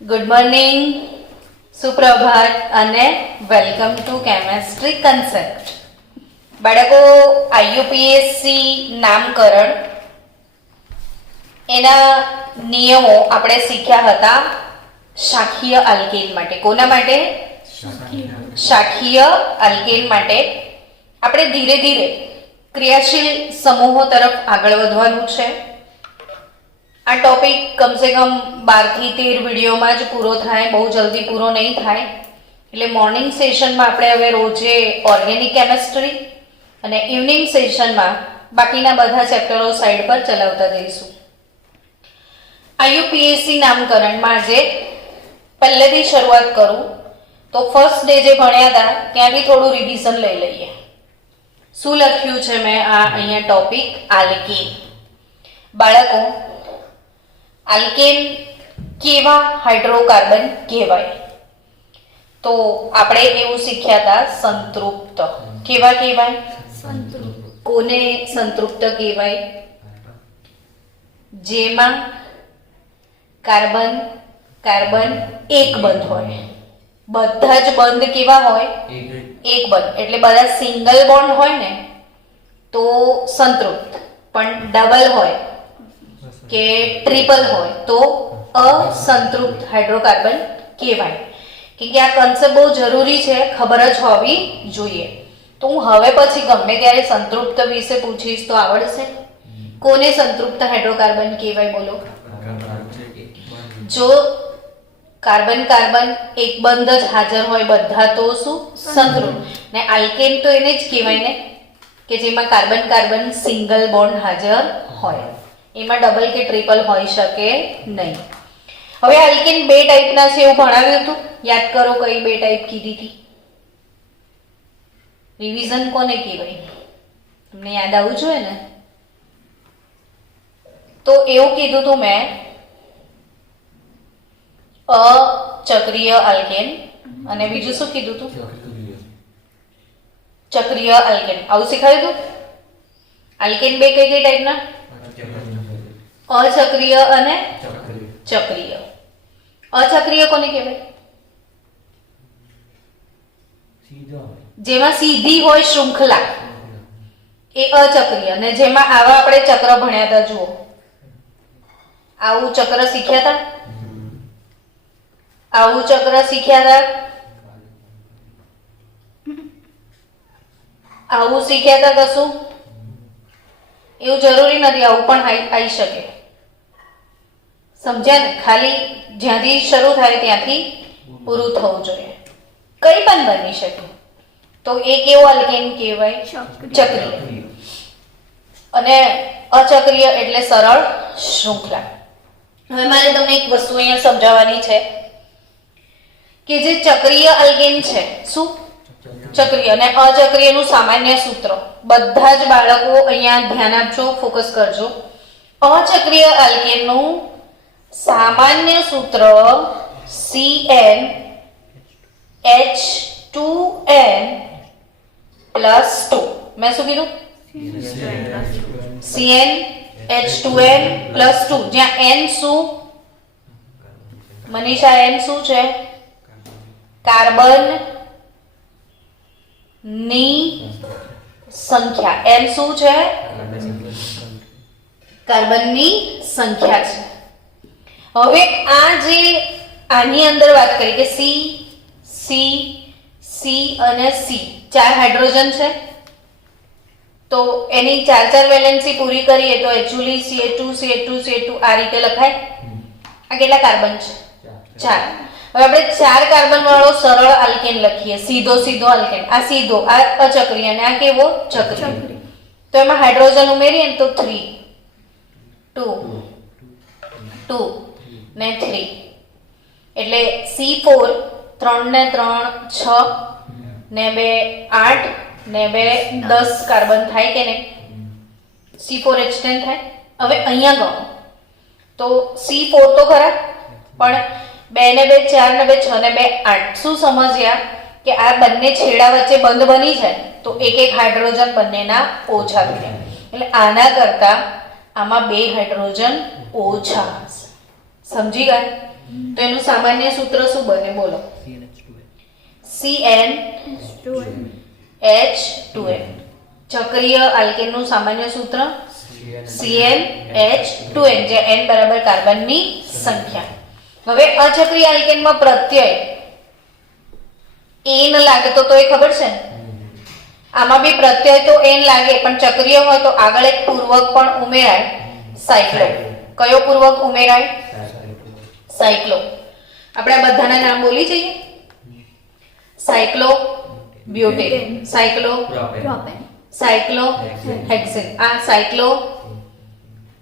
Good morning, સુપ્રભાત અને welcome to chemistry concept. બાળકો, આઈયુપીએસસી નામકરણ એના નિયમો આપણે શીખ્યા હતા શાખીય આલ્કેન માટે. કોના માટે? શાખીય આલ્કેન માટે. આપણે ધીરે ધીરે ક્રિયાશીલ સમૂહો તરફ આગળ વધવાનું છે. આ ટોપિક કમસે કમ 12 થી 13 વિડીયોમાં જ પૂરો થાય, બહુ જલ્દી પૂરો નહીં થાય. એટલે મોર્નિંગ સેશનમાં આપણે હવે રોજે ઓર્ગેનિક કેમેસ્ટ્રી અને ઇવનિંગ સેશનમાં બાકીના બધા ચેપ્ટરો સાઈડ પર ચલાવતા જઈશું. આઈયુપીએસસી નામકરણમાં આજે પહેલેથી શરૂઆત કરું તો ફર્સ્ટ ડે જે ભણ્યા હતા ત્યાં બી થોડું રિવિઝન લઈ લઈએ. શું લખ્યું છે મેં આ અહીંયા ટોપિક? આલ્કેન. બાળકો, આલ્કેન કેવા હાઇડ્રોકાર્બન કહેવાય? તો આપણે એવું શીખ્યા હતા સંતૃપ્ત. કેવા કહેવાય? સંતૃપ્ત. કોને સંતૃપ્ત કહેવાય? જેમાં કાર્બન કાર્બન એક બંધ હોય. બધા જ બંધ કેવા હોય? એક બંધ. એટલે બધા સિંગલ બોન્ડ હોય ને તો સંતૃપ્ત, પણ ડબલ હોય કે ટ્રિપલ હોય તો અસંતૃપ્ત હાઇડ્રોકાર્બન કહેવાય. કેમ કે આ કન્સેપ્ટ બહુ જરૂરી છે, ખબર જ હોવી જોઈએ. તો હું હવે પછી ગમે ત્યારે સંતૃપ્ત વિશે પૂછીશ તો આવડશે. કોને સંતૃપ્ત હાઇડ્રોકાર્બન કહેવાય? બોલો. જો કાર્બન કાર્બન એક બંધ જ હાજર હોય બધા તો શું? સંતૃપ્ત. ને આલ્કેન તો એને જ કહેવાય ને કે જેમાં કાર્બન કાર્બન સિંગલ બોન્ડ હાજર હોય, એમાં ડબલ કે ટ્રિપલ હોઈ શકે નહીં. હવે આલ્કેન બે ટાઈપના છે એવું ભણાવ્યું હતું. યાદ કરો કઈ બે ટાઈપ કીધી હતી? રિવિઝન કોને કહેવાય? તમને યાદ આવવું જોઈએ ને. તો એવું કીધું હતું મેં, અચક્રીય આલ્કેન અને બીજું શું કીધું હતું? ચક્રીય આલ્કેન. આવું શીખાયું હતું. આલ્કેન બે કઈ કઈ ટાઈપના? અચક્રીય અને ચક્રીય. અચક્રીય કોને કહેવાય? જેમાં સીધી હોય શૃંખલા એ અચક્રીય. અને જેમાં આવા આપણે ચક્ર ભણ્યા હતા, જુઓ આવું ચક્ર શીખ્યા હતા, આવું ચક્ર શીખ્યા હતા, આવું શીખ્યા હતા. કશું એવું જરૂરી નથી, આવું પણ આવી શકે. સમજ્યા ને? ખાલી જ્યાંથી શરૂ થાય ત્યાંથી પૂરું થવું જોઈએ. કઈ પણ બની શકે. તો એ કેવો આલ્કેન કહેવાય? ચક્રીય. અને અચક્રીય એટલે સરળ શૃંખલા. હવે મારે તમને એક વસ્તુ અહીંયા સમજાવવાની છે કે જે ચક્રીય આલ્કેન છે, શું ચક્રીય અને અચક્રીયનું સામાન્ય સૂત્ર બધા જ બાળકો અહીંયા ધ્યાન આપજો, ફોકસ કરજો. અચક્રીય આલ્કેનનું સામાન્ય સૂત્ર CnH2n + 2. મેં શું કીધું? CnH2n + 2. જ્યાં n શું? મનીષા, n શું છે? કાર્બન ની સંખ્યા. n શું છે? કાર્બનની સંખ્યા છે. હવે આ જે આની અંદર વાત કરી કે C અને C ચાર હાઇડ્રોજન છે, તો એની ચાર વેલેન્સી પૂરી કરીએ તો એકચ્યુઅલી CH2 આ રીતે લખાય. આ કેટલા કાર્બન છે? 4. હવે આપણે 4 કાર્બન વાળો સરળ આલ્કેન લખીએ, સીધો આલ્કેન. આ સીધો, આ અચક્રીય અને આ કેવો? ચક્રીય. તો એમાં હાઇડ્રોજન ઉમેરીએ ને તો 3 2 ને 3 એટલે C4 3 ને 3 6 ને 2 8 ને 2 10 કાર્બન થાય કે નહીં? C4H10 થાય. હવે અહીંયા ગણો તો C4 તો ખરા, પણ 2 ને 2 4 ને 2 6 ને 2 8. શું સમજ્યા કે આ બંને છેડા વચ્ચે બંધ બની જાય તો એક એક હાઇડ્રોજન બંનેના ઓછા થઈ જાય. એટલે આના કરતા આમાં 2 હાઇડ્રોજન ઓછા હશે. સમજી ગયા? તો એનું સામાન્ય સૂત્ર શું બને બોલો? CnH2n. ચક્રીય આલ્કેનનું સામાન્ય સૂત્ર CnH2n, જે n બરાબર કાર્બનની સંખ્યા. હવે અચક્રીય આલ્કેનમાં પ્રત્યય n લાગતો તો એ ખબર છે ને? આમાં બી પ્રત્યય તો n લાગે, પણ ચક્રીય હોય તો આગળ એક પૂર્વક પણ ઉમેરાય, સાયક્લો. કયો પૂર્વક ઉમેરાય? સાયક્લો. આપણે આ બધાના નામ બોલી જઈએ. Cyclobutane, cyclopropane, cyclohexane. આ સાયક્લો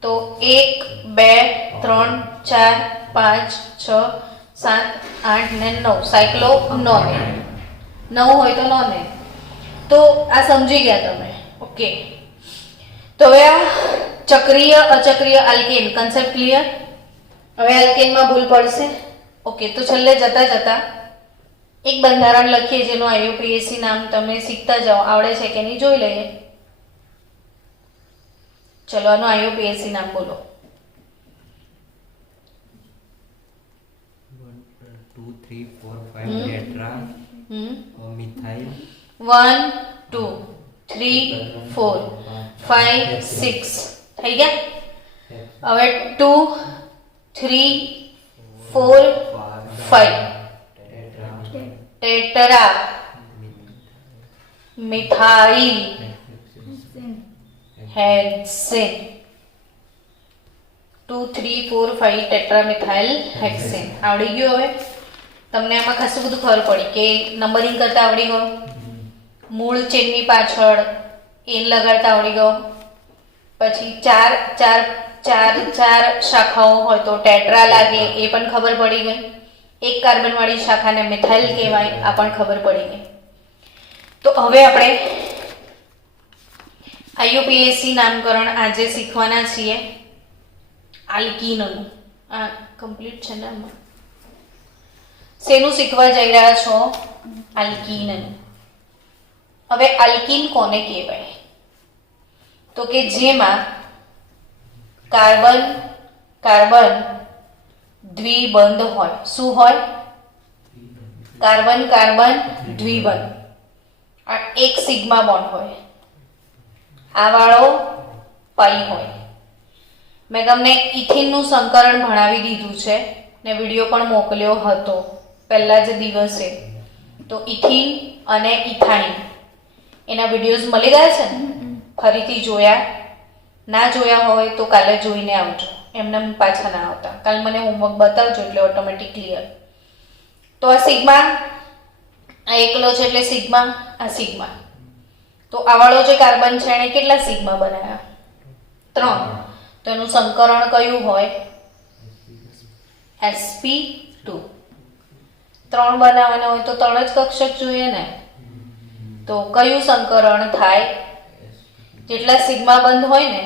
તો 1 2 3 4 5 6 7 8 ને 9 સાયક્લો નોને. 9 હોય તો નોને. તો આ સમજી ગયા તમે? ઓકે. તો હવે આ ચક્રીય અચક્રીય આલ્કેન કન્સેપ્ટ ક્લિયર? હવે આલ્કેનમાં ભૂલ પડશે. ઓકે, તો છેલ્લે જતા જતા એક બંધારણ લખીએ જેનું IUPAC નામ તમે શીખતા જાઓ. આવડે છે કે નહીં જોઈ લઈએ. ચલો આનું IUPAC નામ બોલો. 1 2 3 4 5 ટેટ્રા મિથાઇલ 1 2 3 4 5 6 થઈ ગયા. હવે 2 3 4 5 tetra methyl hexane. 2 3 4 5 tetra methyl hexane. આવડી ગયું? હવે તમને આમાં ખાસું બધું ખબર પડી કે નંબરિંગ કરતા આવડી ગયું, મૂળ ચેનની પાછળ n લગાડતા આવડી ગયો, પછી ચાર ચાર ચાર ચાર શાખાઓ હોય તો ટેટ્રા લાગે એ પણ ખબર પડી ગઈ. એક કાર્બન વાળી શાખાને મિથાઇલ કહેવાય, આ પણ ખબર પડી ગઈ. તો હવે આપણે IUPAC નામકરણ આજે શીખવાના છીએ આલ્કીનનું. આ કમ્પ્લીટ છે ને? શેનું શીખવા જઈ રહ્યા છો? આલ્કીનનું. હવે આલ્કીન કોને કહેવાય? તો કે જેમાં કાર્બન કાર્બન દ્વિબંધ હોય. શું હોય? કાર્બન કાર્બન દ્વિબંધ. આ એક સિગ્મા બોન્ડ હોય, આ વાળો પાઈ હોય. મેં તમને ઇથિનનું સંકરણ ભણાવી દીધું છે ને વિડીયો પણ મોકલ્યો હતો પહેલા જ દિવસે. તો ઇથિન અને ઇથાઇન એના વિડીયોઝ મળી ગયા છે ને? ફરીથી જોયા? ના જોયા હોય તો કાલે જોઈને આવજો, એમને પાછા ના આવતા. કાલે મને હોમવર્ક બતાવજો એટલે ઓટોમેટિક ક્લિયર. તો આ સિગ્મા, આ એકલો છે એટલે સિગ્મા, આ સિગ્મા. તો આ વાળો જે કાર્બન છે એને કેટલા સિગ્મા બનાવ્યા? 3. તો એનું સંકરણ કયું હોય? sp2. 3 બનાવવાના હોય તો 3 જ કક્ષક જોઈએ ને. તો કયું સંકરણ થાય? જેટલા સિગ્મા બંધ હોય ને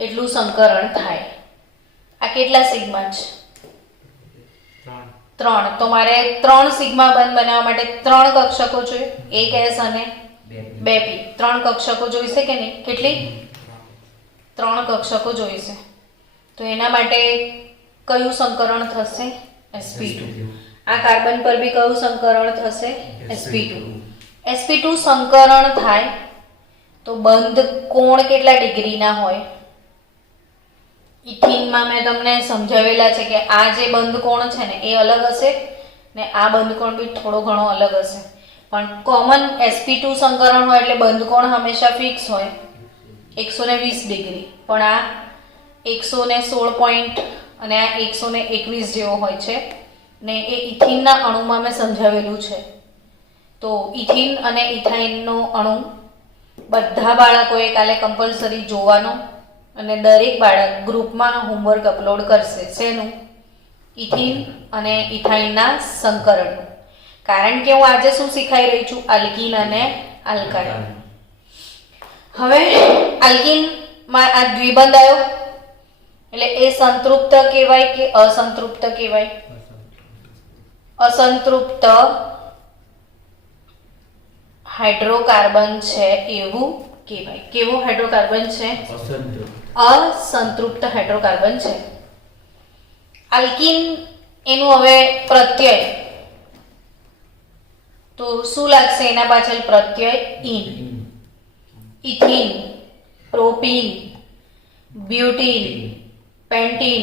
એટલું સંકરણ થાય. આ કેટલા સિગ્મા છે? 3. તો મારે 3 સિગ્મા બંધ બનાવવા માટે 3 કક્ષકો જોઈએ, એક s અને 2p. 3 કક્ષકો જોઈશે કે નહીં? કેટલી? 3 કક્ષકો જોઈશે. તો એના માટે કયું સંકરણ થશે? sp2. આ કાર્બન પર બી કયું સંકરણ થશે? sp2. sp2 સંકરણ થાય તો બંધ કોણ કેટલા ડિગ્રીના હોય? ઇથિનમાં મેં તમને સમજાવેલા છે કે આ જે બંધ કોણ છે ને એ અલગ હશે ને આ બંધ કોણ બી થોડો ઘણો અલગ હશે, પણ કોમન sp2 સંકરણ હોય એટલે બંધ કોણ હંમેશા ફિક્સ હોય 120 ડિગ્રી. પણ આ 116 પોઈન્ટ અને આ 121 જેવો હોય છે ને એ ઇથિનના અણુમાં મેં સમજાવેલું છે. તો ઇથિન અને ઇથાઇનનો અણુ બધા બાળકોએ કાલે કમ્પલસરી જોવાનો અને દરેક બાળક ગ્રુપમાં હોમવર્ક અપલોડ કરશે. શેનું? ઇથિન અને ઇથાઇનના સંકરણનું. કારણ કે હું આજે શું શીખાઈ રહી છું? આલ્કીન અને આલ્કાઇન. હવે આલ્કીનમાં આ દ્વિબંધ આવ્યો એટલે એ સંતૃપ્ત કહેવાય કે અસંતૃપ્ત કહેવાય? અસંતૃપ્ત હાઇડ્રોકાર્બન છે એવું કહેવાય. કેવો હાઇડ્રોકાર્બન છે? અસંતૃપ્ત હાઇડ્રોકાર્બન છે. આલ્કીન એનું હવે પ્રત્યય, તો શું લાગશે એના પાછળ પ્રત્યય? ઇન. Ethene, propene, butene, pentene,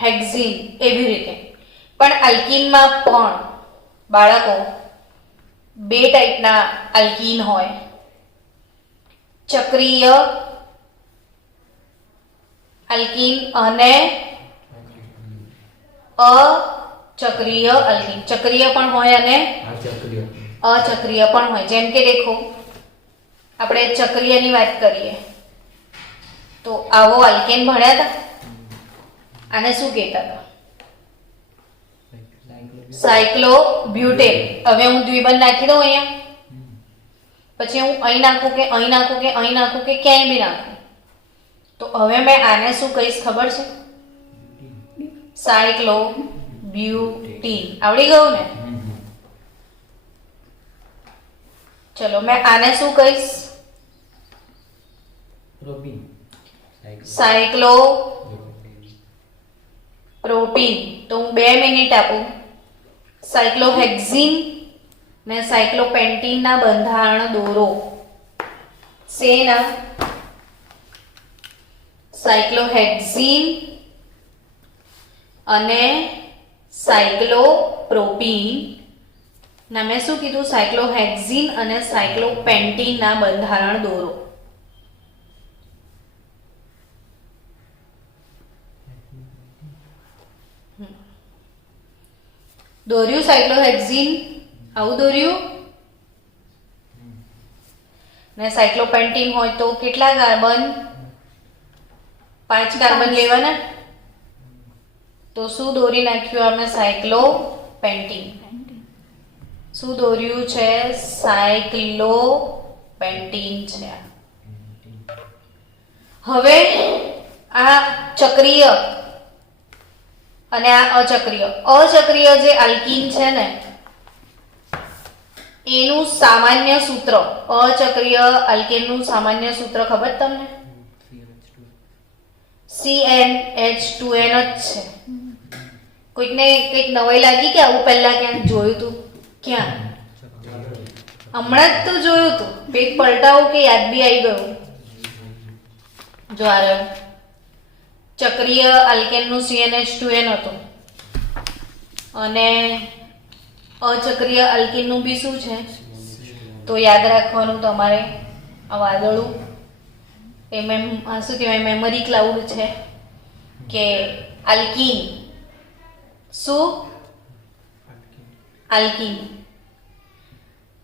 hexene, એવી રીતે. પણ આલ્કીનમાં પણ બાળકો બે ટાઈપના આલ્કીન હોય, ચક્રીય આલ્કીન અને અચક્રીય આલ્કીન. ચક્રીય પણ હોય અને અચક્રીય પણ હોય. જેમ કે દેખો, આપણે ચક્રીયની વાત કરીએ તો આવો આલ્કેન ભણ્યા હતા. આને શું કહેતા હતા? સાયક્લોબ્યુટેન. હવે હું દ્વિબંધ નાખી દઉં અહીંયા, પછી હું અહીં નાખું કે અહીં નાખું કે અહીં નાખું કે ક્યાંય બી નાખું, તો હવે મેં આને શું કહીશ ખબર છે? સાયક્લોબ્યુટીન. આવડી ગયું ને? ચલો મેં આને શું કહીશ? સાયક્લો પ્રોપીન. તો હું 2 મિનિટ આપું. સાયક્લોહેક્ઝીન ને સાયક્લોપેન્ટીન ના બંધારણ દોરો. શેના? સાયક્લોહેક્ઝીન અને સાયક્લોપ્રોપીન ના મેં શું કીધું? સાયક્લોહેક્ઝીન અને સાયક્લોપેન્ટીન ના બંધારણ દોરો. દોર્યું સાયક્લોહેક્ઝીન? આવું દોર્યું ને સાયક્લોપેન્ટીન હોય તો કેટલા કાર્બન? 5 કાર્બન લેવાના. તો શું દોરી નાખ્યું આપણે? સાયક્લોપેન્ટીન. શું દોર્યું છે? સાયક્લોપેન્ટીન છે. હવે આ ચક્રીય અને આ અચક્રીય જે આલ્કીન છે ને એનું સામાન્ય સૂત્ર, અચક્રીય આલ્કેનનું સામાન્ય સૂત્ર ખબર તમને? CnH2n જ છે. કોઈકને કંઈક નવાઈ લાગી કે આવું પહેલા ક્યાંક જોયું હતું? ક્યાં? હમણાં જ તો જોયું હતું. પેજ પલટાવું કે યાદ બી આવી ગયું? જો આ રહ્યું. ચક્રીય આલ્કેનનું CnH2n હતું અને અચક્રીય આલ્કીનનું બી શું છે? તો યાદ રાખવાનું તમારે આ વાદળું એ શું કહેવાય? મેમરી ક્લાઉડ છે કે આલ્કીન. શું? આલ્કીન.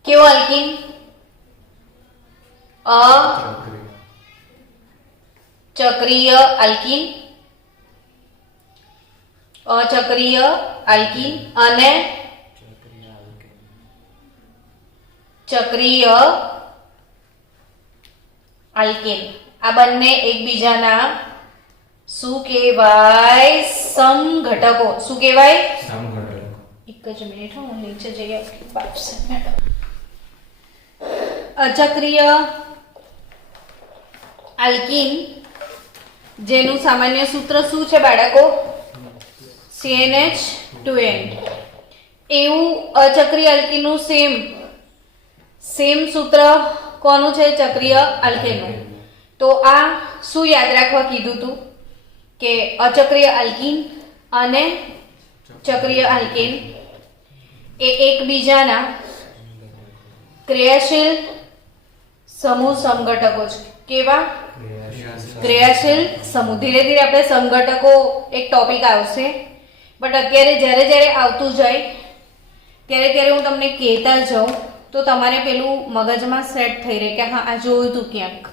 કેવો આલ્કીન? અચક્રીય આલ્કીન, અચક્રીય આલ્કીન અને ચક્રીય આલ્કેન. આ બંને એકબીજાના શું કહેવાય? સમઘટકો. શું કહેવાય? સમઘટકો. એક જ મિનિટ, હું નીચે જઈએ. અચક્રીય આલ્કીન જેનું સામાન્ય સૂત્ર શું છે બાળકો? CnH2n. એવું અચક્રીય આલ્કીનનું સેમ સૂત્ર કોનું છે? ચક્રીય આલ્કેનનું. તો આ શું યાદ રાખવા કીધું તું? કે અચક્રીય આલ્કીન અને ચક્રીય આલ્કેન એ એકબીજાના ક્રિયાશીલ સમૂહ સમઘટકો છે. કેવા? ક્રિયાશીલ સમૂહ. ધીરે ધીરે આપણે સમઘટકો એક ટોપિક આવશે, બટ અત્યારે જ્યારે આવતું જાય ત્યારે હું તમને કહેતા જાઉં તો તમારે પેલું મગજમાં સેટ થઈ રહે કે હા આ જોયું તું ક્યાંક.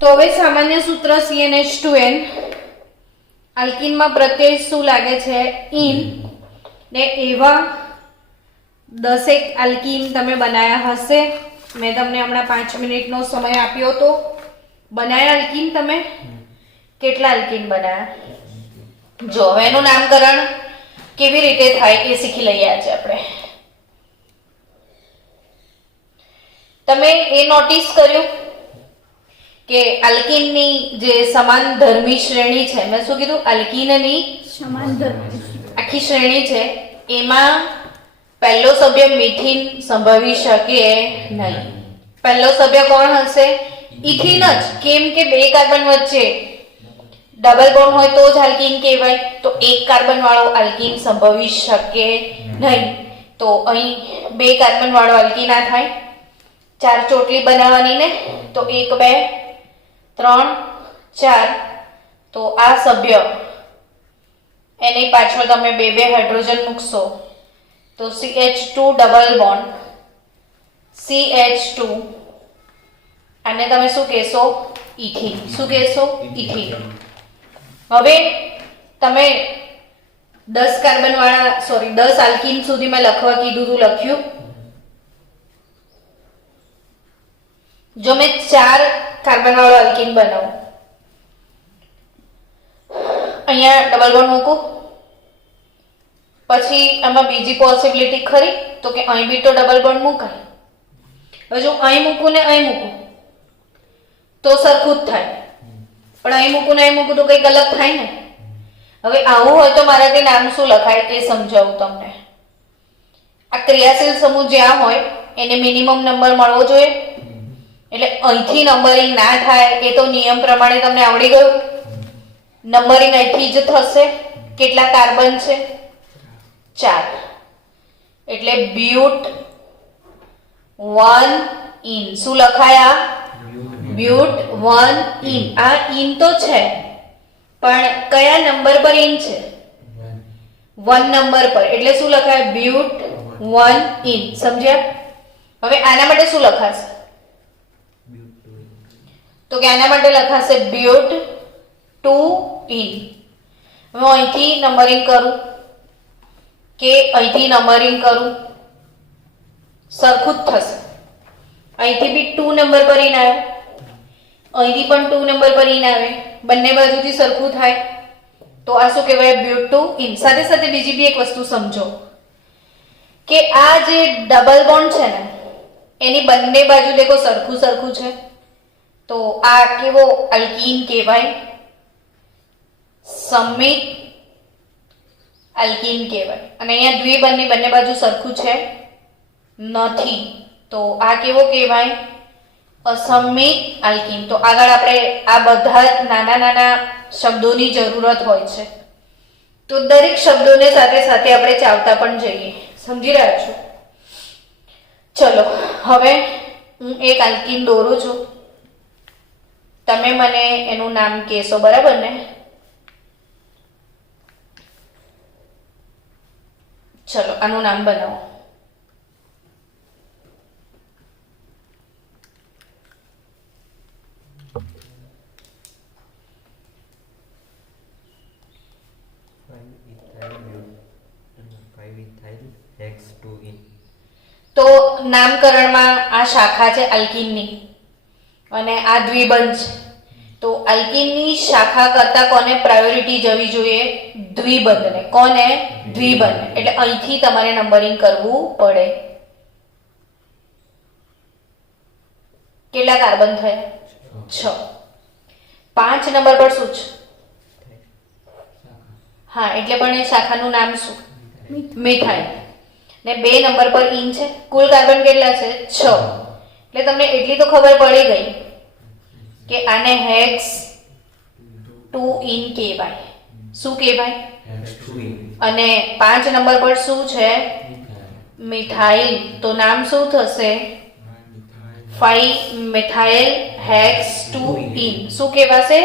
તો હવે સામાન્ય સૂત્ર CnH2n. આલ્કીનમાં પ્રત્યય શું લાગે છે? ઇન. ને એવા 10 આલ્કીન તમે બનાયા હશે. મેં તમને હમણાં 5 મિનિટનો સમય આપ્યો તો. બનાયા આલ્કીન તમે? કેટલા આલ્કીન બનાયા? જો હવે એનું નામકરણ કેવી રીતે થાય એ શીખી લઈએ આજે આપણે. તમે એ નોટિસ કર્યું કે આલ્કીનની જે સમાન ધર્મી શ્રેણી છે, મેં શું કીધું, આલ્કીનની આખી શ્રેણી છે એમાં પહેલો સભ્ય મિથીન સંભવી શકે નહીં. પહેલો સભ્ય કોણ હશે? ઇથીન જ. કેમ કે બે કાર્બન વચ્ચે ડબલ બોન્ડ હોય તો જ આલ્કીન કહેવાય. તો એક કાર્બન વાળો આલ્કીન સંભવી શકે નહીં. તો અહીં બે કાર્બન વાળો આલ્કીન આ થાય. 4 ચોટલી બનાવવાની ને, તો 1 2 3 4. તો આ સભ્ય એની પાછળ તમે બે હાઇડ્રોજન મૂકશો તો CH2 ડબલ બોન્ડ CH2, આને તમે શું કહેશો? ઇથીન. શું કહેશો? ઇથીન. હવે તમે 10 કાર્બન વાળા 10 આલ્કીન સુધી મેં લખવા કીધું તું, લખ્યું? જો મેં 4 કાર્બન વાળો આલ્કીન બનાવું, અહીંયા ડબલ બોન્ડ મૂકું, પછી આમાં બીજી પોસિબિલિટી ખરી તો કે અહીં બી તો ડબલ બોન્ડ મુકાય. હવે જો અહીં મૂકું ને અહીં મૂકું તો સરખું જ થાય, પણ અહીં મૂકું ને અહીં મૂકું તો કંઈક અલગ થાય ને. હવે આવું હોય તો મારાથી નામ શું લખાય એ સમજાવું તમને. આ ક્રિયાશીલ સમૂહ જ્યાં હોય એને મિનિમમ નંબર મળવો જોઈએ, એટલે અહીંથી નંબરિંગ ના થાય એ તો નિયમ પ્રમાણે તમને આવડી ગયું. નંબરિંગ અહીંથી જ થશે. કેટલા કાર્બન છે? 4. એટલે બ્યુટ 1 ઇન. શું લખાયા? બ્યુટ 1 ઇન. આ ઇન તો છે પણ કયા નંબર પર ઇન છે? 1 નંબર પર. એટલે શું લખાય? બ્યુટ 1 ઇન. સમજ્યા? હવે આના માટે શું લખાશે? તો કે આના માટે લખાશે બ્યુટ 2 ઇન. હવે અહીંથી નંબરિંગ કરું કે અહીંથી નંબરિંગ કરું, સરખું જ થશે. અહીંથી બી 2 નંબર પર ઇન આવે, અહીંથી પણ 2 નંબર પર ઇન આવે, બંને બાજુથી સરખું થાય. તો આ શું કહેવાય? But 2 in. સાથે સાથે બીજી બી એક વસ્તુ સમજો કે આ જે ડબલ બોન્ડ છે ને એની બંને બાજુ દેખો સરખું સરખું છે, તો આ કેવો આલ્કીન કહેવાય? સમિત આલ્કીન કહેવાય. અને અહીંયા દ્વિબંધની બંને બાજુ સરખું છે નથી, તો આ કેવો કહેવાય? અસમિત આલ્કીન. તો આગળ આપણે આ બધા નાના નાના શબ્દોની જરૂરત હોય છે, તો દરેક શબ્દોને સાથે સાથે આપણે ચાવતા પણ જઈએ. સમજી રહ્યા છો? ચલો હવે હું એક આલ્કીન દોરું છું, તમે મને એનું નામ કહેશો, બરાબર ને? ચલો આનું નામ બનાવો. તો નામકરણમાં આ શાખા છે આલ્કીનની અને આ દ્વિબંધ છે. તો આલ્કીનની શાખા કરતા કોને પ્રાયોરિટી જવી જોઈએ? દ્વિબંધને. કોને? દ્વિબંધ. એટલે અહીંથી તમારે નંબરિંગ કરવું પડે. કેટલા કાર્બન થયા? 6. 5 નંબર પર શું છે? હા, એટલે પણ એ શાખાનું નામ શું? મિથાઇલ. ને 2 નંબર પર ઇન છે. કુલ કાર્બન કેટલા છે? 6. એટલે તમને એટલી તો ખબર પડી ગઈ કે આને હેક્સ 2 ઇન કહેવાય. શું કહેવાય? અને 5 નંબર પર શું છે? મિથાઇલ. તો નામ શું થશે? 5 મિથાઇલ હેક્સ 2 ઇન. શું કહેવાશે?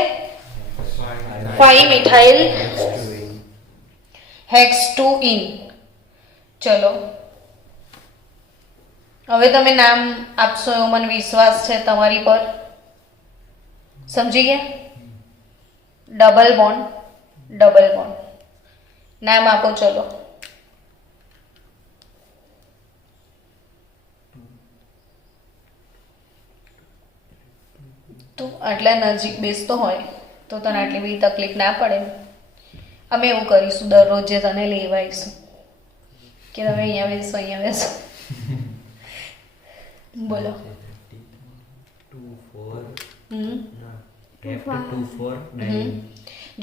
5 મિથાઇલ હેક્સ 2 ઇન. ચલો હવે તમે નામ આપશો એવો મને વિશ્વાસ છે તમારી પર. સમજી ગયા? Double bond, double bond. નામ આપો. ચલો તું આટલા નજીક બેસતો હોય તો તને આટલી બધી તકલીફ ના પડે. અમે એવું કરીશું, દરરોજ જે તને લેવા આવીશું કે તમે અહીંયા બેસો, અહીંયા બેસો. બોલો. 2 4 9 હેપ્ટ 2 4 ડાઈ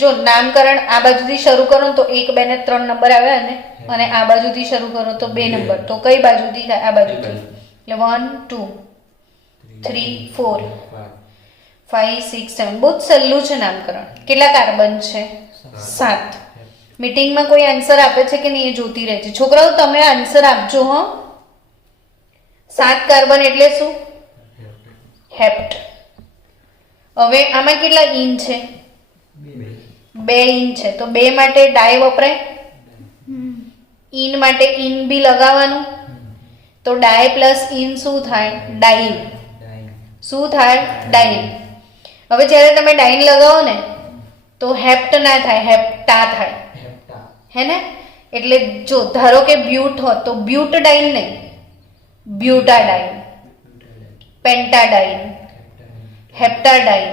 જો નામકરણ આ બાજુથી શરૂ કરો ને તો 1 2 ને 3 નંબર આવે ને, અને આ બાજુથી શરૂ કરો તો 2 નંબર. તો કઈ બાજુથી થાય? આ બાજુથી. એટલે 1 2 3 4 5 6 7. બહુ જ સહેલું છે નામકરણ. કેટલા કાર્બન છે? 7. મીટિંગમાં કોઈ આન્સર આપે છે કે નહીં એ જોતી રહે છે. છોકરાઓ તમે આન્સર આપજો હો. 7 કાર્બન એટલે શું? હેપ્ટ. હવે આમાં કેટલા ઇન છે? 2 ઇન છે. તો 2 માટે ડાય વપરાય. ઇન માટે ઇન બી લગાવવાનું. તો ડાય પ્લસ ઇન શું થાય? ડાઇન. શું થાય? ડાઇન. હવે જ્યારે તમે ડાઇન લગાવો ને તો હેપ્ટ ના થાય, હેપ્ટા થાય. હે ને? એટલે જો ધારો કે બ્યુટ હોત તો બ્યુટડાઇન નહીં, બ્યુટાડાઇન, પેન્ટાડાઇન, હેપ્ટાડાઇન,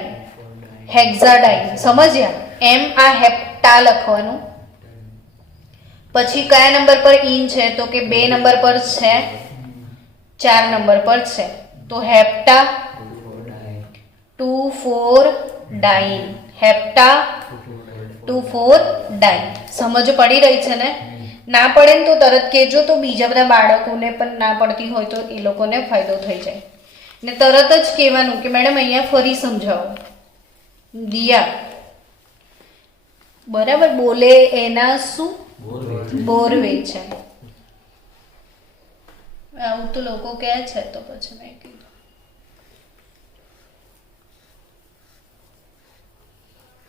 હેક્ઝાડાઇન. સમજ્યા? એમ આ હેપ્ટા લખવાનું. પછી કયા નંબર પર ઇન છે? તો કે 2 નંબર પર છે, 4 નંબર પર છે. તો હેપ્ટા 2 4 ડાઇન. હેપ્ટા 2 4 ડાઇન. સમજ પડી રહી છે ને? ના પડે ને તો તરત કહેજો, તો બીજા બધા બાળકોને પણ ના પડતી હોય તો એ લોકોને ફાયદો થઈ જાય. ને તરત જ કહેવાનું કે મેડમ અહીંયા ફરી સમજાવો. દિયા બરાબર બોલે એના શું? બોરવે છે. આવું તો લોકો કહે છે, તો પછી મેં કીધું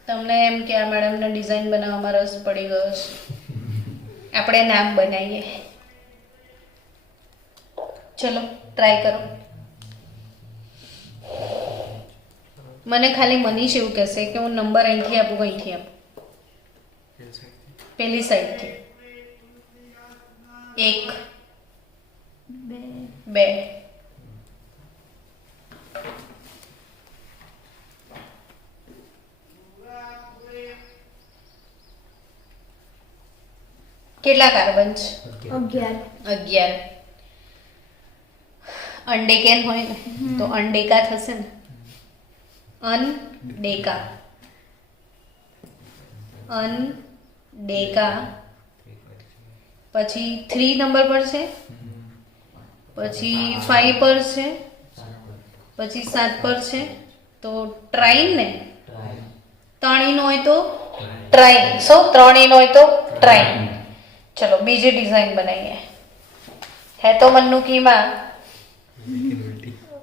તમને એમ કે આ મેડમને ડિઝાઇન બનાવવામાં રસ પડી ગયો છે, આપણે નામ બનાવીએ. ચલો ટ્રાય કરો. મને ખાલી મનીષ એવું કહેશે કે હું નંબર અહીંથી આપું, અહીંથી આપું. પેલી સાઈડથી 1 2 કેટલા કાર્બન છે? 11. અંડેકેન હોય ને તો અંડેકા થશે ને. અનડેકા, અનડેકા. પછી 3 નંબર પર છે, પછી 5 પર છે, પછી 7 પર છે. તો ટ્રાઇન ને. 3 ઇન હોય તો ટ્રાઇન. 3 ઇન હોય તો ટ્રાઇન. चलो बीजी डिजाइन बनाइए. है तो मन्नू की माँ,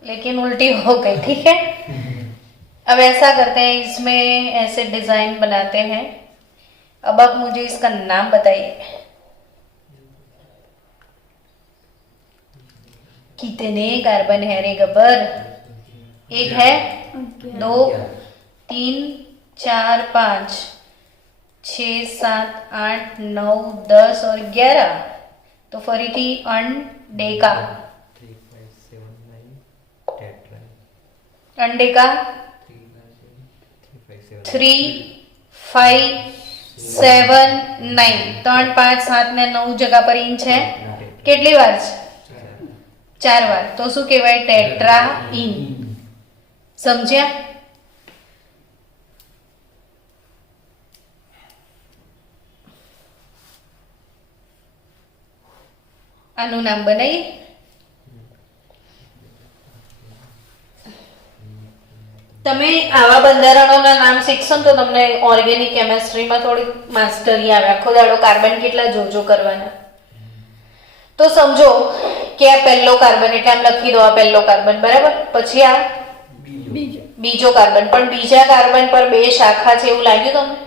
लेकिन उल्टी हो गई. ठीक है, अब ऐसा करते हैं, इसमें ऐसे डिजाइन बनाते हैं. अब आप मुझे इसका नाम बताइए. कितने कार्बन है रे गब्बर? 1 है, 2 3 4 5 6 7 8 9 10 और 11. तो फरीથી અંડેકા. અંડેકા 3 5 7 9. 3 5 7 ને 9 જગા પર ઇન છે. કેટલી વાર છે? 4 વાર. તો શું કહેવાય? Tetra in. સમજ્યા? આનું નામ બનાવીએ. તમે આવા બંધારણોના નામ શીખશો ને તો તમને ઓર્ગેનિક કેમેસ્ટ્રીમાં થોડી માસ્ટરી આવે. આખો દાડો કાર્બન કેટલા જોજો કરવાના. તો સમજો કે આ પહેલો કાર્બન, એટલે આમ લખી દો આ પહેલો કાર્બન, બરાબર. પછી આ બીજો કાર્બન. પણ બીજા કાર્બન પર 2 શાખા છે એવું લાગ્યું તમને?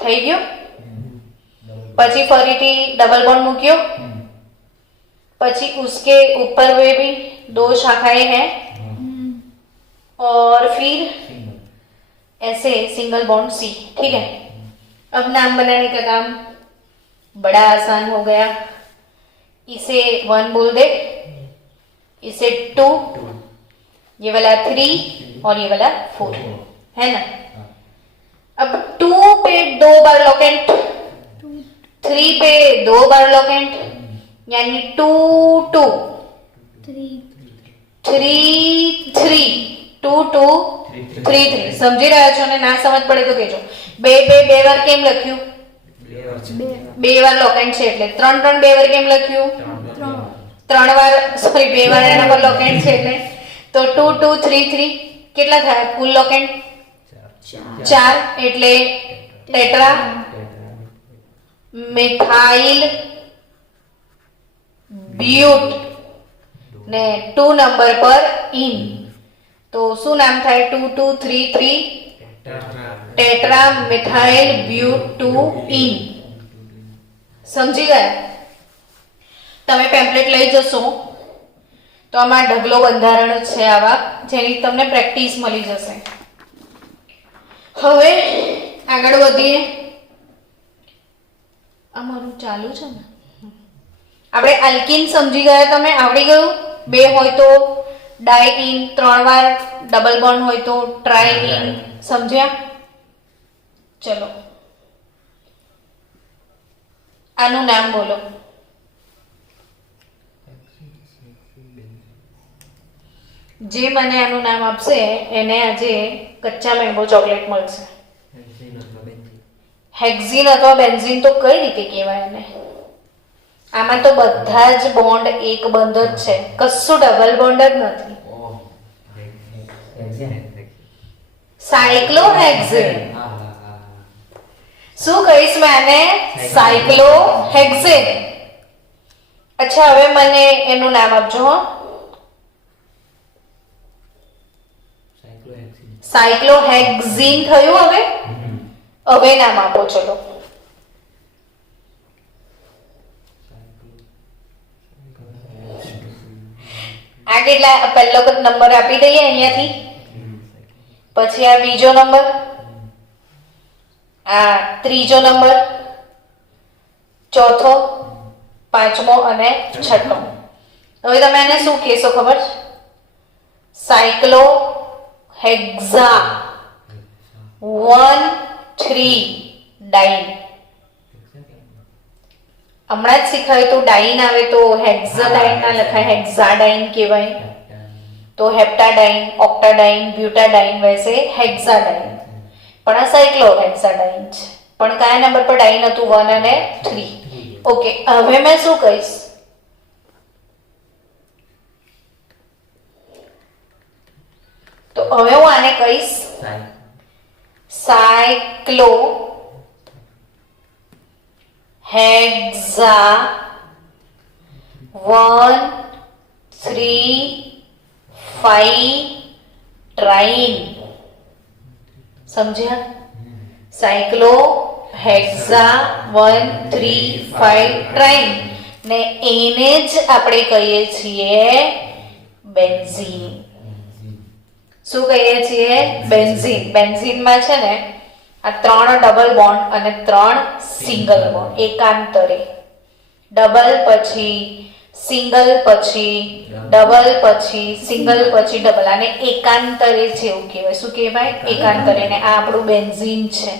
થઈ ગયું? પછી ફરીથી डबल बॉन्ड મૂક્યો. પછી उसके ऊपर में भी 2 शाखाएं हैं और फिर ऐसे सिंगल बॉन्ड सी. ठीक है, अब नाम बनाने का काम बड़ा आसान हो गया. इसे 1 बोल दे, इसे 2, ये वाला 3 और ये वाला 4, है ना. अब 2 पे 2 बार लोकेंट, 3 पे 2 बार लोकेंट, यानी 2 2 3 3 2 2 2 3 3 સમજી રહ્યા છો ને? ના સમજ પડે તો કહેજો. બે વાર કેમ લખ્યું? બે વાર લોકેન્ટ છે એટલે 3 3 બે વાર કેમ લખ્યું? 3 વાર સોરી બે વાર એના પર લોકેન્ટ છે એટલે તો 2 2 3 3 કેટલા થયા કુલ લોકેન્ટ? 4 એટલે ટેટ્રા મિથાઇલ બ્યુટ ને 2 નંબર પર ઇન તો શું નામ થાય? 2 2 3 3 ટેટ્રા મિથાઇલ બ્યુટ 2 ઇન. સમજી ગયા? તમે પેમ્પલેટ લઈ જશો તો આમાં ઢગલો બંધારણ છે આવા જેની તમને પ્રેક્ટિસ મળી જશે. હવે આગળ વધીએ. અમારું ચાલુ છે ને? આપણે આલ્કીન સમજી ગયા? તમે આવડી ગયું? બે હોય તો ડાયઇન, 3 વાર ડબલ બોન્ડ હોય તો ટ્રાઇઇન. સમજ્યા? ચલો આનું નામ બોલો. જે મને આનું નામ આપશે એને આજે કચ્ચા મેંગો ચોકલેટ મળશે. હેક્ઝીન અથવા બેન્ઝીન તો કઈ રીતે કહેવાય એને? આમાં તો બધા જ બોન્ડ એક બંધ જ છે, કશું ડબલ બોન્ડ જ નથી. સાયક્લોહેક્ઝેન. શું કહીશ મેં આને? સાયક્લોહેક્ઝેન. અચ્છા હવે મને એનું નામ આપજો. હો, સાયક્લોહેક્ઝીન થયું. હવે નામ આપો. ચલો આ કેટલા? પહેલો નંબર આપી દઈએ અહીંયાથી, પછી આ બીજો નંબર, આ ત્રીજો નંબર, ચોથો, પાંચમો અને છઠ્ઠો. હવે તમે આને શું કહેશો ખબર? સાયક્લો હેક્ઝા 1,3 ડાઇન. હમણાં જ શીખાયું તો ડાઇન આવે તો હેક્ઝાડાઇન ના લખાય, હેક્ઝાડાઇન કહેવાય. તો હેપ્ટાડાઇન, ઓક્ટાડાઇન, બ્યુટાડાઇન વૈસે હેક્ઝાડાઇન. પણ આ સાયક્લો હેક્ઝાડાઇન છે. પણ કયા નંબર પર ડાઇન હતું? 1 અને 3. ઓકે, હવે મેં શું કહીશ? તો હવે હું આને કહીશ સાયક્લો હેક્ઝા 1,3,5 ટ્રાઇન. સમજ્યા? સાયક્લો હેક્ઝા 1,3,5 ટ્રાઇન ને એને જ આપણે કહીએ છીએ બેન્ઝીન. શું કહીએ છીએ? બેન્ઝીન. બેન્ઝીનમાં છે ને આ 3 ડબલ બોન્ડ અને 3 સિંગલ બોન્ડ એકાંતરે. ડબલ પછી સિંગલ પછી ડબલ પછી સિંગલ પછી ડબલ, આને એકાંતરે છે એવું કહેવાય. શું કહેવાય? એકાંતરે. ને આ આપણું બેન્ઝીન છે.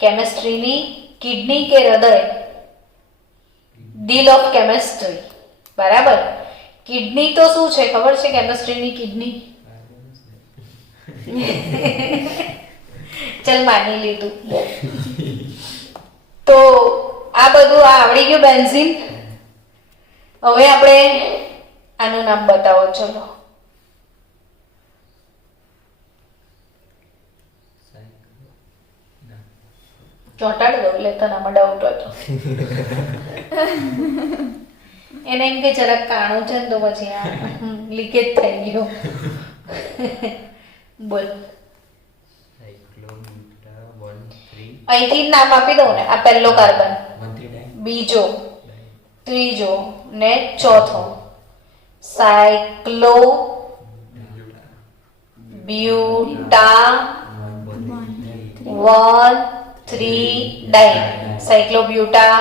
કેમિસ્ટ્રીની કિડની કે હૃદય? દિલ ઓફ કેમિસ્ટ્રી. બરાબર. કિડની તો શું છે ખબર છે? કેમિસ્ટ્રીની કિડની. ચલ માની લીધું. તો આ બધું આવડી ગયું બેન્ઝીન. હવે આપણે આનું નામ બતાવો. ચલો ચોંટાડ દો એટલે તનામાં ડાઉટ હતો. એને એમ કે જરાક કાણું છે ને તો પછી આ લીકેજ થઈ ગયો. બોલ. અહીંથી નામ આપી દઉં ને. આ પહેલો કાર્બન, બીજો, ત્રીજો ને ચોથો. સાયક્લો બ્યુટા 1,3 ડાઇન. સાયક્લોબ્યુટા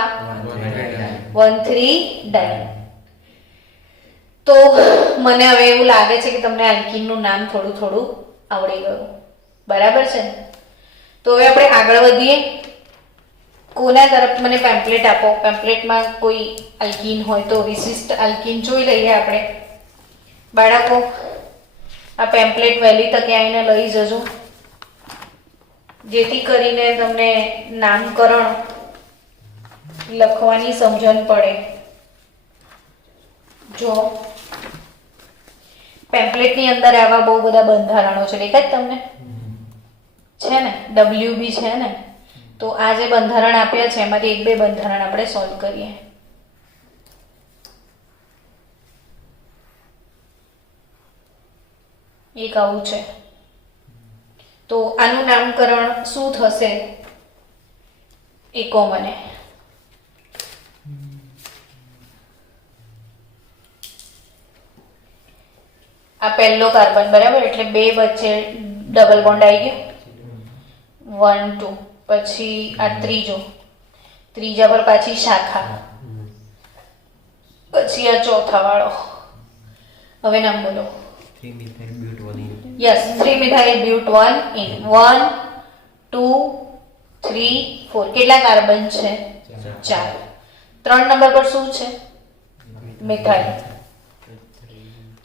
1,3 ડાઇન. તો મને હવે એવું લાગે છે કે તમને આલ્કીનનું નામ થોડું થોડું આવડી ગયું. બરાબર છે ને? તો હવે આપણે આગળ વધીએ. કોના તરફ મને પેમ્પલેટ આપો. પેમ્પલેટમાં કોઈ આલ્કીન હોય તો વિશિષ્ટ આલ્કીન જોઈ લઈએ આપણે. બાળકો આ પેમ્પલેટ વહેલી તકે આવીને લઈ જજો, જેથી કરીને તમને નામકરણ લખવાની સમજણ પડે. જો પેમ્પલેટની અંદર આવા બહુ બધા બંધારણો છે, દેખાય તમને છે ને, WB છે ને, તો આ જે બંધારણ આપ્યા છે એમાંથી એક બે બંધારણ આપણે સોલ્વ કરીએ. એક આવું છે, તો આનું નામકરણ શું થશે એ કહો મને. આ પહેલો કાર્બન બરાબર, એટલે બે વચ્ચે ડબલ બોન્ડ આવી ગયો 1 2, પછી આ ત્રીજા પર પાછી શાખા, પછી આ ચોથા વાળો. હવે નામ બોલો. 3-methyl-butadiene. Yes, 3-methyl-butadiene. 1 2 3 4. કેટલા કાર્બન છે? 4. 3 નંબર પર શું છે? Methyl.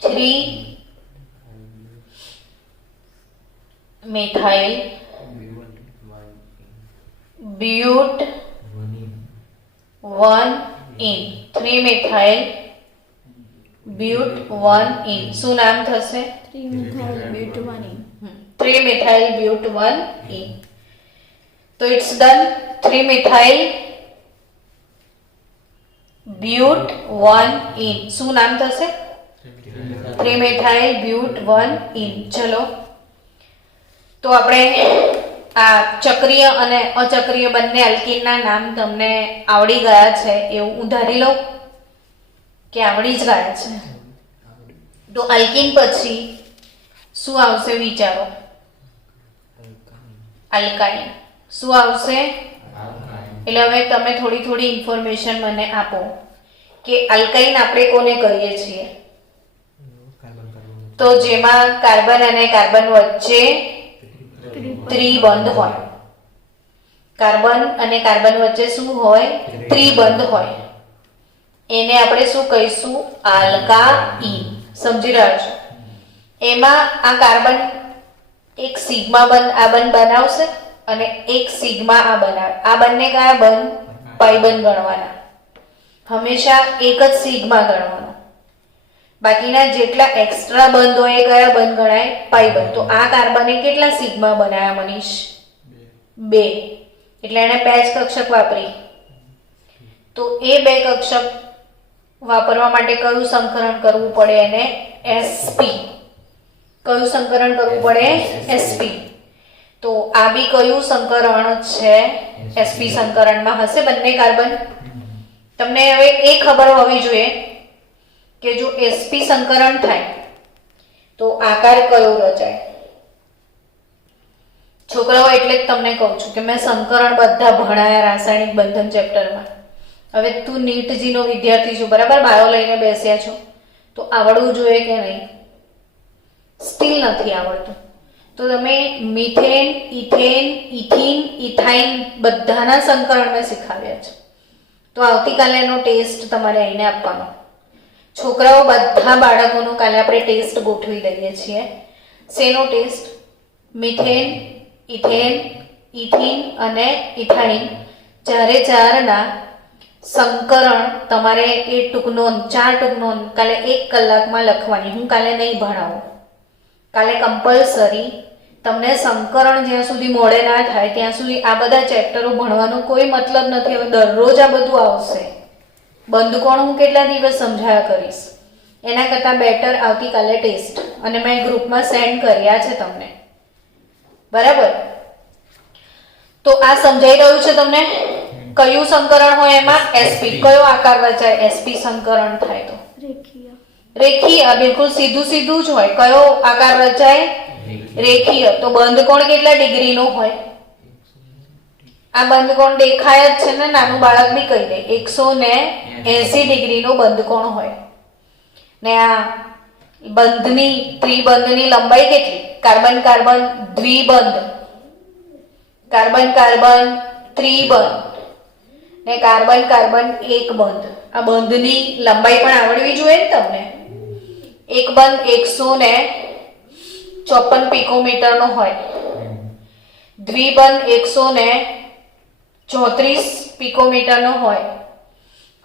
3 methyl but 1-ene. 3 methyl but 1-ene. શું નામ થશે? 3-methyl-butadiene. 3 methyl but 1-ene. તો it's done. 3 methyl but 1-ene. શું નામ થશે? 3 મિથાઇલ ब्यूट 1-ene. ચલો, તો આપણે આ ચક્રીય અને અચક્રીય બંને આલ્કીનના નામ તમને આવડી ગયા છે એવું હું ધારી લઉં કે આવડી જ ગયા છે. તો આલ્કીન પછી શું આવશે વિચારો? આલ્કાઇન. શું આવશે? એટલે હવે તમે થોડી થોડી ઇન્ફોર્મેશન મને આપો કે આલ્કાઇન આપણે કોને કહીએ છીએ? તો જેમાં કાર્બન અને કાર્બન વચ્ચે ત્રિબંધ હોય. કાર્બન અને કાર્બન વચ્ચે શું હોય? ત્રિબંધ હોય. એને આપણે શું કહીશું? આલ્કાઇન. સમજી રહ્યા છો? એમાં આ કાર્બન એક સિગ્મા બંધ આ બંધ બનાવશે અને એક સિગ્મા આ બનાવે. આ બંને કયા બંધ? પાઈ બંધ ગણવાના. હંમેશા એક જ સિગ્મા ગણવાનો. બાકીના જેટલા એક્સ્ટ્રા બંધ હોય એ કયા બંધ ગણાય? પાઈ બંધ. તો આ કાર્બને કેટલા સિગ્મા બનાવ્યા મનીષ? 2. એટલે એને 2 જ કક્ષક વાપરી. તો એ 2 કક્ષક વાપરવા માટે કયું સંકરણ કરવું પડે? એને sp. કયું સંકરણ કરવું પડે? sp. તો આ બી કયું સંકરણ છે? sp સંકરણમાં હશે બંને કાર્બન. તમને હવે એ ખબર હોવી જોઈએ કે જો sp સંકરણ થાય તો આકાર કયો રચાય? છોકરાઓ, એટલે જ તમને કહું છું કે મેં સંકરણ બધા ભણાયા રાસાયણિક બંધન ચેપ્ટરમાં. હવે તું નીટજી નો વિદ્યાર્થી છો બરાબર, બાયો લઈને બેસ્યા છો, તો આવડવું જોઈએ કે નહીં? સ્ટીલ નથી આવડતું. તો તમે મિથેન, ઇથેન, ઇથિન, ઇથાઇન બધાના સંકરણ મેં શીખવ્યા છે. તો આવતીકાલે એનો ટેસ્ટ તમારે આવીને આપવાનો. છોકરાઓ બધા બાળકોનો કાલે આપણે ટેસ્ટ ગોઠવી દઈએ છીએ. શેનો ટેસ્ટ? મિથેન, ઇથેન, ઇથિન અને ઇથાઇન ચારે ચારના સંકરણ તમારે એ ટૂંકનોંધ 4 ટૂંકનોંધ કાલે 1 કલાકમાં લખવાની. હું કાલે નહીં ભણાવું. કાલે કમ્પલસરી તમને સંકરણ જ્યાં સુધી મોડે ના થાય ત્યાં સુધી આ બધા ચેપ્ટરો ભણવાનો કોઈ મતલબ નથી. હવે દરરોજ આ બધું આવશે. બંધકોણ હું કેટલા દિવસ સમજાયા કરીશ? એના કરતાં બેટર આવતીકાલે ટેસ્ટ, અને મેં ગ્રુપમાં સેન્ડ કર્યા છે તમને. બરાબર? તો આ સમજાઈ રહ્યું છે તમને? કયું સંકરણ હોય એમાં? sp. કયો આકાર રચાય sp સંકરણ થાય તો? રેખીય. બિલકુલ સીધું સીધું જ હોય. કયો આકાર રચાય? રેખીય. તો બંધકોણ કેટલા ડિગ્રીનો હોય? આ બંધકોણ દેખાય જ છે ને, નાનું બાળક બી કહી દે 180 ડિગ્રીનો બંધકોણ હોય. ને આ બંધની ત્રિબંધની લંબાઈ કેટલી? કાર્બન કાર્બન દ્વિબંધ, કાર્બન કાર્બન ત્રિબંધ ને કાર્બન કાર્બન એક બંધ. આ બંધની લંબાઈ પણ આવડવી જોઈએ ને તમને. એક બંધ 180 54 પિકોમીટરનો હોય, દ્વિબંધ 134 પિકોમીટરનો હોય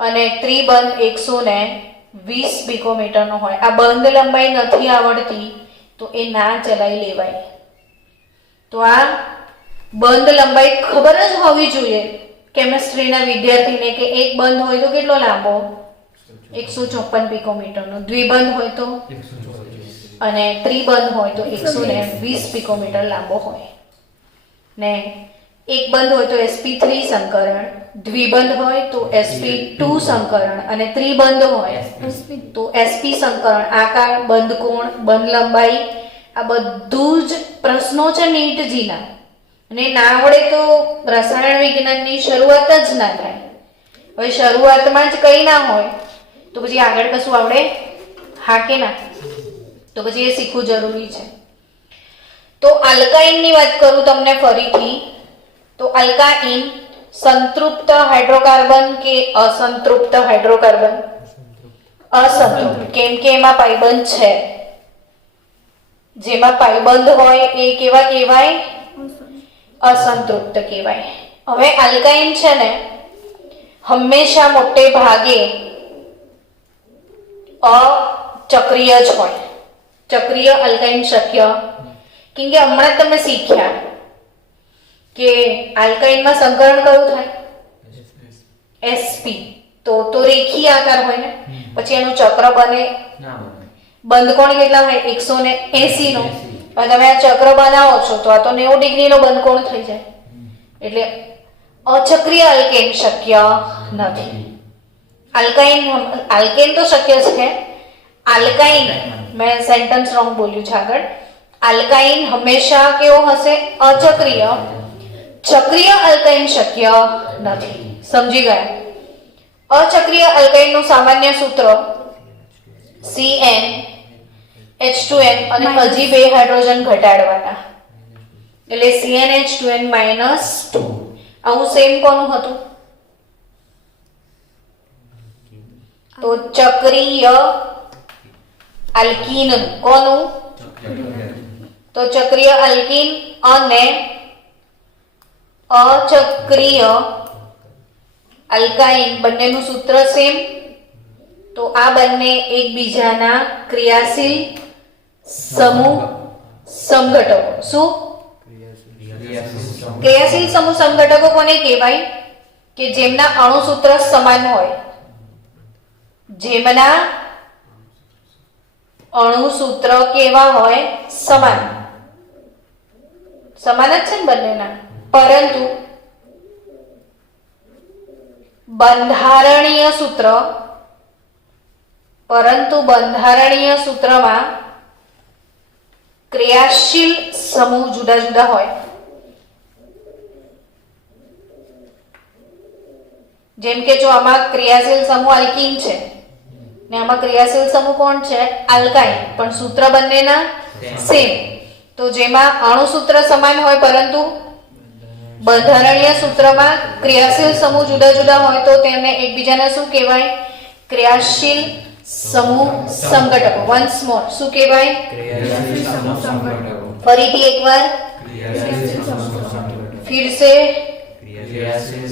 અને ત્રિબંધ 120 પિકોમીટરનો હોય. આ બંધ લંબાઈ નથી આવડતી તો એ ના ચલાવી લેવાય. તો આ બંધ લંબાઈ ખબર જ હોવી જોઈએ કેમિસ્ટ્રીના વિદ્યાર્થીને કે એક બંધ હોય તો કેટલો લાંબો, 154 પિકોમીટરનો, દ્વિબંધ હોય તો અને ત્રિબંધ હોય તો 120 પિકોમીટર લાંબો હોય. ને એક બંધ હોય તો sp3 સંકરણ, દ્વિબંધ હોય તો sp2 સંકરણ અને ત્રિબંધ હોય તો sp સંકરણ. આકાર, બંધ કોણ, બંધ લંબાઈ આ બધું જ પ્રશ્નો છે નીટજીના. અને ના આવડે તો રસાયણ વિજ્ઞાનની શરૂઆત જ ના થાય. હવે શરૂઆતમાં જ કંઈ ના હોય તો પછી આગળ કશું આવડે? હા કે ના? તો પછી એ શીખવું જરૂરી છે. તો આલ્કાઇનની વાત કરું તમને ફરીથી, તો આલ્કાઇન સંતૃપ્ત હાઇડ્રોકાર્બન કે અસંતૃપ્ત હાઇડ્રોકાર્બન? અસંતૃપ્ત. કેમ કે એમાં પાઇબંધ છે. જેમાં પાઇબંધ હોય એ કેવા કહેવાય? અસંતૃપ્ત કહેવાય. હવે આલ્કાઇન છે ને હંમેશા મોટે ભાગે અચક્રીય જ હોય. ચક્રીય આલ્કાઇન શક્ય, કેમ કે હમણાં તમે શીખ્યા કે આલ્કાઇનમાં સંકરણ કયું થાય? sp. તો રેખીય આકાર હોય ને, પછી એનું ચક્ર બને. બંધ કોણ કેટલા હોય? 180 નો. હવે તમે આ ચક્ર બનાવો છો તો આ તો 90 ડિગ્રીનો બંધ કોણ થઈ જાય. એટલે અચક્રીય આલ્કેન શક્ય નથી. આલ્કેન તો શક્ય છે. આલ્કાઇન, મેં સેન્ટેન્સ રોંગ બોલ્યું છે આગળ. આલ્કાઇન હંમેશા કેવો હશે? અચક્રીય. ચક્રીય આલ્કાઇન શક્ય નથી. સમજી ગયા? અચક્રીય આલ્કાઇનનું સામાન્ય સૂત્ર CN H2n અને હજી 2 હાઇડ્રોજન ઘટાડવાના એટલે CnH2n -2. આવું સેમ કોનું હતું? તો ચક્રીય આલ્કીન. કોનું? તો ચક્રીય આલ્કીન અને અચક્રીય આલ્કાઇન બંનેનું સૂત્ર સેમ. તો આ બંને એકબીજાના ક્રિયાશીલ સમૂહ સમઘટકો. શું? ક્રિયાશીલ સમૂહ સમઘટકો કોને કહેવાય? કે જેમના અણુસૂત્ર સમાન હોય. જેમના અણુસૂત્ર કેવા હોય? સમાન. સમાન જ છે ને બંનેના, પરંતુ બંધારણીય સૂત્રમાં ક્રિયાશીલ સમૂહ જુદા જુદા હોય. જેમ કે જો આમાં ક્રિયાશીલ સમૂહ આલ્કીન છે ને આમાં ક્રિયાશીલ સમૂહ કોણ છે? આલ્કાઇન. પણ સૂત્ર બંનેના સેમ. તો જેમાં અણુસૂત્ર સમાન હોય પરંતુ બંધારણીય સૂત્રમાં ક્રિયાશીલ સમૂહ જુદા જુદા હોય તો તેમને એકબીજાને શું કહેવાય? ક્રિયાશીલ સમૂહ સમઘટકો. વન્સ મોર, શું કહેવાય? ફરીથી એકવાર, ફિરસે,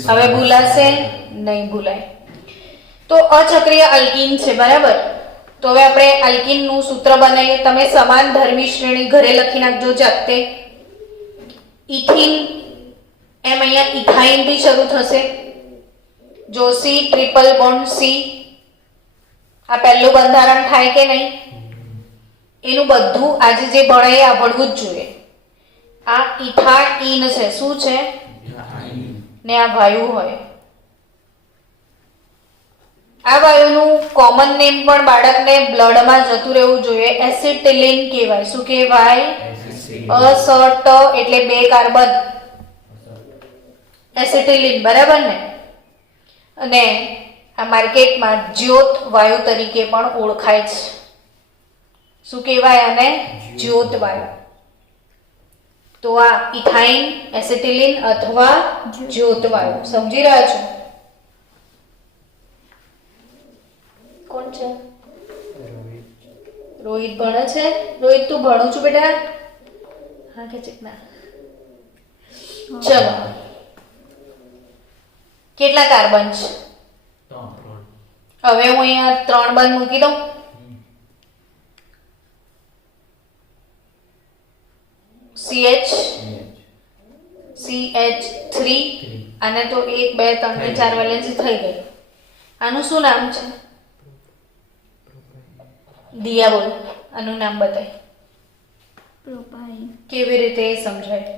હવે ભૂલાશે નહીં? ભૂલાય. તો અચક્રીય આલ્કીન છે, બરાબર. તો હવે આપણે આલ્કીનનું સૂત્ર બનાવીએ. તમે સમાન ધર્મી શ્રેણી ઘરે લખી નાખજો જાતે. ઇથિન, એમ અહીંયા ઇથાઇન થી શરૂ થશે. જો C ટ્રિપલ બોન્ડ C, આ પહેલું બંધારણ થાય કે નહીં? એનું બધું આજે જે ભણાય આ ભણવું જ જોઈએ. આ ઇથાઇન છે. શું છે? ને આ વાયુ હોય. આ વાયુનું કોમન નેમ પણ બાળકને બ્લડમાં જતું રહેવું જોઈએ. એસિટિલિન કહેવાય. શું કહેવાય? અસટ એટલે 2 કાર્બન, એસિટિલિન, બરાબર ને? અને આ માર્કેટમાં જ્યોત વાયુ તરીકે પણ ઓળખાય છે. શું કહેવાય આને? જ્યોત વાયુ. તો આ ઇથાઇન, એસિટિલિન અથવા જ્યોત વાયુ. સમજી રહ્યા છો? કોણ છે? રોહિત ભણે છે. રોહિત તું ભણું છું બેટા? હા કે ચિકના. ચલો કેટલા કાર્બન છે? હવે હું અહીંયા 3 બંધ મૂકી દઉં. CH3 આને તો 1 2 3 ને 4 વેલેન્સી થઈ ગઈ. આનું શું નામ છે? દિયા બોલ, આનું નામ બતાય. પ્રોપાઇન. કેવી રીતે એ સમજાય?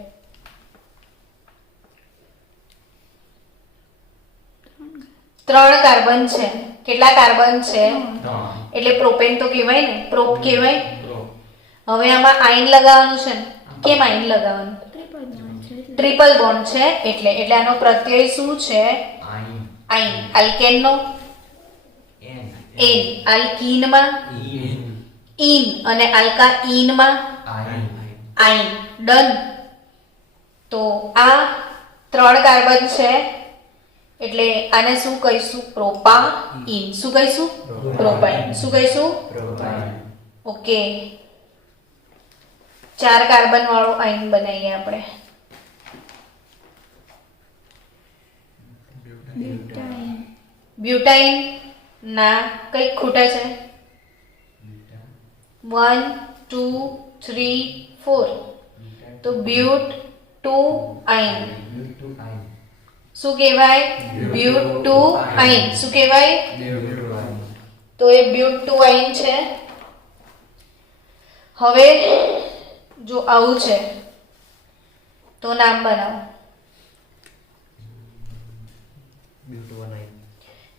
ત્રણ કાર્બન છે. કેટલા કાર્બન છે? એટલે પ્રોપેન તો કહેવાય ને, પ્રોપ કહેવાય. હવે આમાં આયન લગાવવાનું છે ને. કેમ આયન લગાવવાનું? ટ્રિપલ બોન્ડ છે એટલે. એટલે આનો પ્રત્યય શું છે? આયન. આલ્કેનનો એન, આલ્કીનમાં ઈન અને આલ્કાઈનમાં આયન. ડન. તો આ 3 કાર્બન છે એટલે આને શું કહીશું? પ્રોપાઈન. શું કહીશું? પ્રોપાઈન. શું કહીશું? ઓકે. 4 કાર્બન વાળો આયન બનાવીએ આપણે. બ્યુટાઇન. બ્યુટાઇન ના કઈ ખૂટે છે? 1 2 3 4. તો બ્યુટ 2 આયન. શું કહેવાય? But 2 yne. શું કહેવાય? તો એ બ્યુટ 2 આયન છે. હવે જો આવું છે તો નામ બનાવો.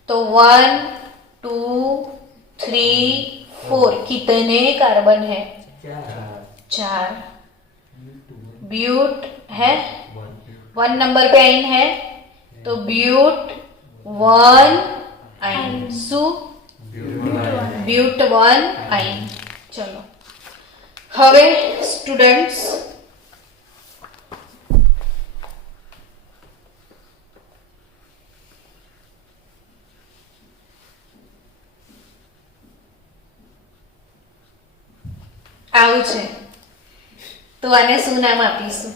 तो 1 2 3 4 कितने कार्बन है? 4. ब्यूट है 1 नंबर पे आइन है तो ब्यूट 1 आइन. सु ब्यूट 1 आइन. चलो હવે સ્ટુડન્ટ્સ આવું છે તો આને શું નામ આપીશું?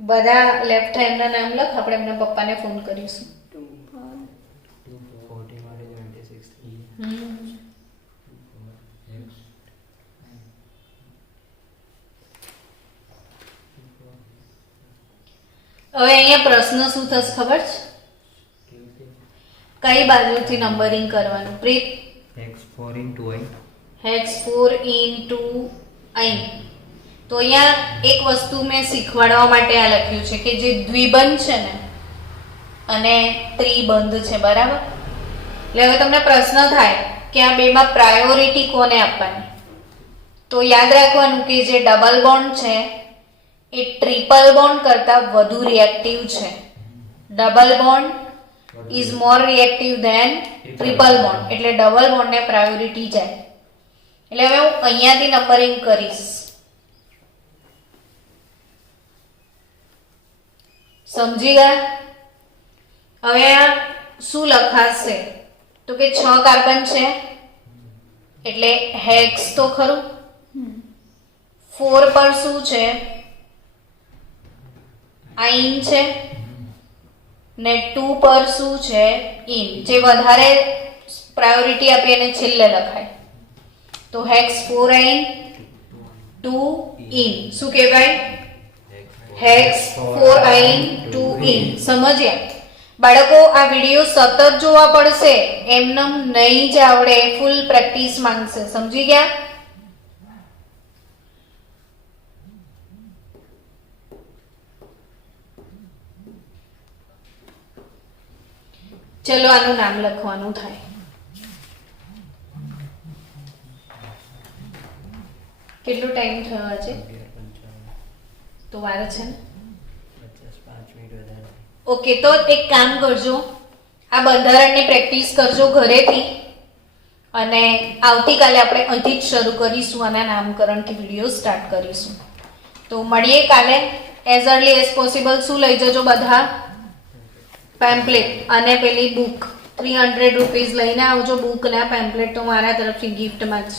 બધા લેફ્ટ હેન્ડ ના નામ લખ. આપણે એમના પપ્પાને ફોન કરીશું. હવે અહીંયા પ્રશ્ન શું થશે ખબર છે? કઈ બાજુથી નંબરિંગ કરવાનું? પ્રીત, x4 into i. Hex 4 into i. તો અહીંયા એક વસ્તુ મેં શીખવાડવા માટે આ લખ્યું છે કે જે દ્વિબંધ છે ને અને ત્રિબંધ છે, બરાબર? એટલે હવે તમને પ્રશ્ન થાય કે આ બેમાં પ્રાયોરિટી કોને આપવાની? તો યાદ રાખવાનું કે જે ડબલ બોન્ડ છે એ ટ્રિપલ બોન્ડ કરતા વધુ રિએક્ટિવ છે. Double bond is more reactive than triple bond. એટલે ડબલ બોન્ડને પ્રાયોરિટી જાય. એટલે હવે હું અહીંયાથી નંબરિંગ કરીશ. સમજી ગયા? હવે આ શું લખાશે? તો કે 6 કાર્બન છે એટલે હેક્સ તો ખરું. 4 પર શું છે? આઈન છે ને 2 પર શું છે? ઇન. જે વધારે પ્રાયોરિટી આપે એને છેલ્લે લખાય. તો હેક્સ 4 આઈન 2 ઇન. શું કહેવાય? Hex 4 Ain 2 in. સમજ્યા? બાળકો આ વિડિયો સતત જોવા પડશે, એમનેમ નહીં જ આવડે, ફૂલ પ્રેક્ટિસ માંગશે. સમજી ગયા? ચલો આનું નામ લખવાનું થાય. કેટલો ટાઈમ થયો છે? તો વાર છે ને? ઓકે, તો એક કામ કરજો, આ બંધારણની પ્રેક્ટિસ કરજો ઘરેથી અને આવતીકાલે આપણે અહીંથી જ શરૂ કરીશું. આના નામકરણથી વિડીયો સ્ટાર્ટ કરીશું. તો મળીએ કાલે. એઝ અર્લી એઝ પોસિબલ શું લઈ જજો બધા? પેમ્પલેટ અને પેલી બુક 300 રૂપીઝ લઈને આવજો. બુક ને પેમ્પલેટ તો મારા તરફથી ગિફ્ટમાં જ.